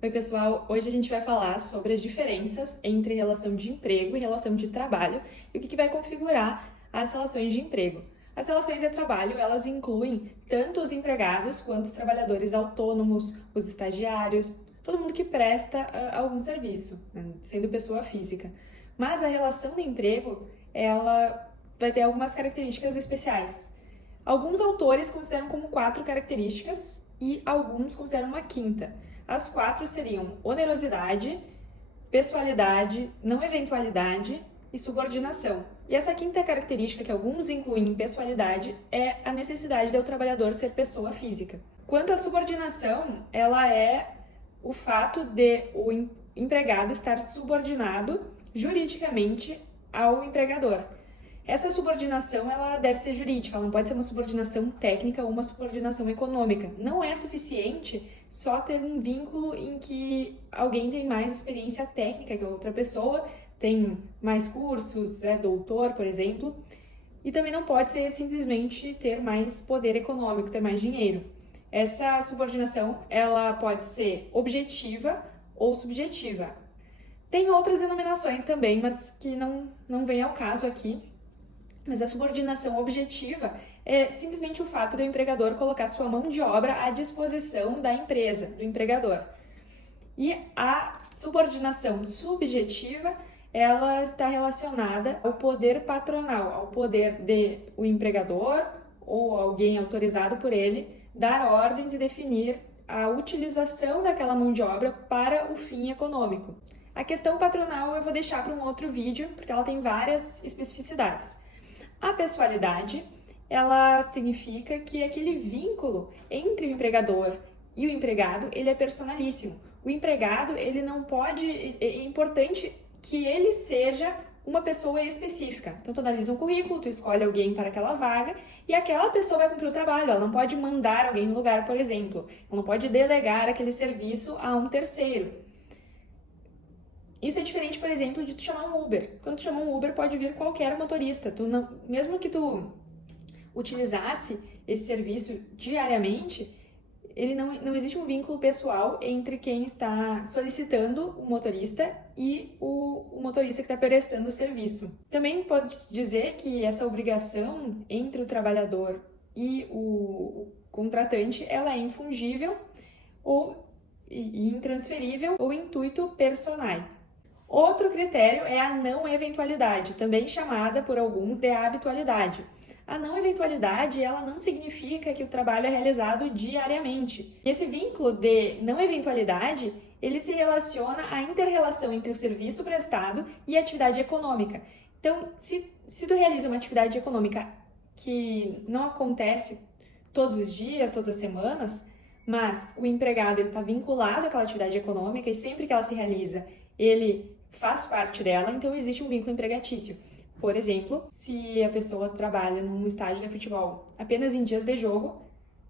Oi, pessoal! Hoje a gente vai falar sobre as diferenças entre relação de emprego e relação de trabalho e o que vai configurar as relações de emprego. As relações de trabalho, elas incluem tanto os empregados quanto os trabalhadores autônomos, os estagiários, todo mundo que presta algum serviço, né, sendo pessoa física. Mas a relação de emprego, ela vai ter algumas características especiais. Alguns autores consideram como 4 características e alguns consideram uma quinta. As 4 seriam onerosidade, pessoalidade, não eventualidade e subordinação. E essa quinta característica, que alguns incluem em pessoalidade, é a necessidade do trabalhador ser pessoa física. Quanto à subordinação, ela é o fato de o empregado estar subordinado juridicamente ao empregador. Essa subordinação, ela deve ser jurídica, ela não pode ser uma subordinação técnica ou uma subordinação econômica. Não é suficiente só ter um vínculo em que alguém tem mais experiência técnica que a outra pessoa, tem mais cursos, é doutor, por exemplo, e também não pode ser simplesmente ter mais poder econômico, ter mais dinheiro. Essa subordinação, ela pode ser objetiva ou subjetiva. Tem outras denominações também, mas que não vem ao caso aqui. Mas a subordinação objetiva é simplesmente o fato do empregador colocar sua mão de obra à disposição da empresa, do empregador. E a subordinação subjetiva, ela está relacionada ao poder patronal, ao poder de o empregador ou alguém autorizado por ele dar ordens e definir a utilização daquela mão de obra para o fim econômico. A questão patronal eu vou deixar para um outro vídeo, porque ela tem várias especificidades. A pessoalidade, ela significa que aquele vínculo entre o empregador e o empregado, ele é personalíssimo. O empregado, ele não pode, é importante que ele seja uma pessoa específica. Então, tu analisa um currículo, tu escolhe alguém para aquela vaga e aquela pessoa vai cumprir o trabalho. Ela não pode mandar alguém no lugar, por exemplo. Ela não pode delegar aquele serviço a um terceiro. Isso é diferente, por exemplo, de tu chamar um Uber. Quando tu chama um Uber, pode vir qualquer motorista. Mesmo que tu utilizasse esse serviço diariamente, não existe um vínculo pessoal entre quem está solicitando o motorista e o motorista que está prestando o serviço. Também pode dizer que essa obrigação entre o trabalhador e o contratante, ela é infungível e intransferível ou intuito personae. Outro critério é a não eventualidade, também chamada por alguns de habitualidade. A não eventualidade, ela não significa que o trabalho é realizado diariamente. Esse vínculo de não eventualidade, ele se relaciona à inter-relação entre o serviço prestado e a atividade econômica. Então, se tu realiza uma atividade econômica que não acontece todos os dias, todas as semanas, mas o empregado está vinculado àquela atividade econômica e sempre que ela se realiza, ele faz parte dela, então existe um vínculo empregatício. Por exemplo, se a pessoa trabalha num estádio de futebol apenas em dias de jogo,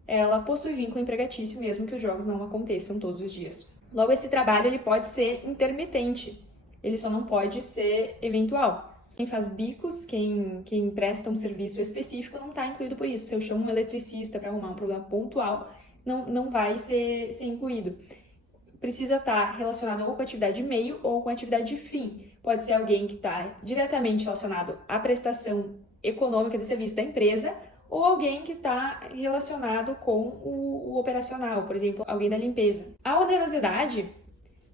ela possui vínculo empregatício mesmo que os jogos não aconteçam todos os dias. Logo, esse trabalho ele pode ser intermitente, ele só não pode ser eventual. Quem faz bicos, quem presta um serviço específico não está incluído por isso. Se eu chamo um eletricista para arrumar um problema pontual, não vai ser incluído. Precisa estar relacionado ou com a atividade meio ou com a atividade fim. Pode ser alguém que está diretamente relacionado à prestação econômica do serviço da empresa ou alguém que está relacionado com o operacional, por exemplo, alguém da limpeza. A onerosidade,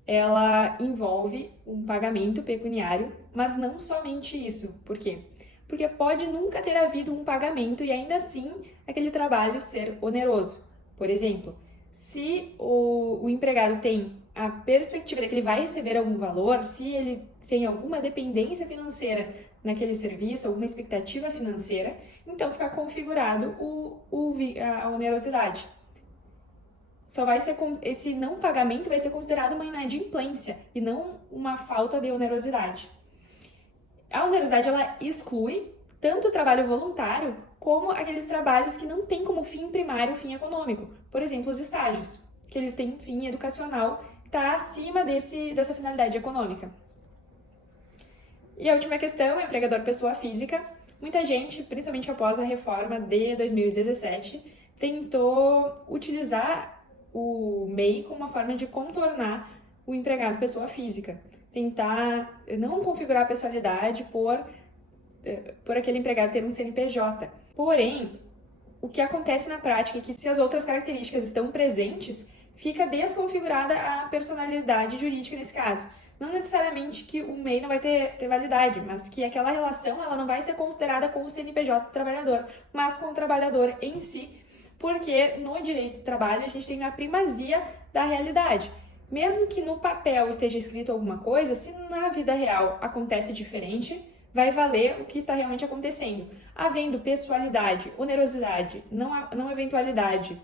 ela envolve um pagamento pecuniário, mas não somente isso. Por quê? Porque pode nunca ter havido um pagamento e ainda assim aquele trabalho ser oneroso. Por exemplo, se o empregado tem a perspectiva de que ele vai receber algum valor, se ele tem alguma dependência financeira naquele serviço, alguma expectativa financeira, então fica configurado a onerosidade. Esse não pagamento vai ser considerado uma inadimplência e não uma falta de onerosidade. A onerosidade, ela exclui tanto o trabalho voluntário como aqueles trabalhos que não têm como fim primário o fim econômico. Por exemplo, os estágios, que eles têm um fim educacional que está acima dessa finalidade econômica. E a última questão, empregador pessoa física. Muita gente, principalmente após a reforma de 2017, tentou utilizar o MEI como uma forma de contornar o empregado pessoa física. Tentar não configurar a pessoalidade por aquele empregado ter um CNPJ. Porém, o que acontece na prática é que se as outras características estão presentes, fica desconfigurada a personalidade jurídica nesse caso. Não necessariamente que o MEI não vai ter validade, mas que aquela relação ela não vai ser considerada com o CNPJ do trabalhador, mas com o trabalhador em si, porque no direito do trabalho a gente tem a primazia da realidade. Mesmo que no papel esteja escrito alguma coisa, se na vida real acontece diferente, vai valer o que está realmente acontecendo. Havendo pessoalidade, onerosidade, não eventualidade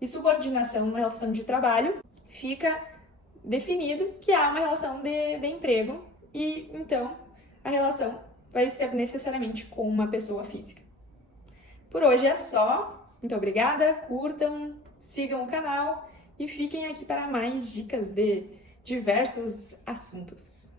e subordinação na relação de trabalho, fica definido que há uma relação de emprego e, então, a relação vai ser necessariamente com uma pessoa física. Por hoje é só. Muito obrigada, curtam, sigam o canal e fiquem aqui para mais dicas de diversos assuntos.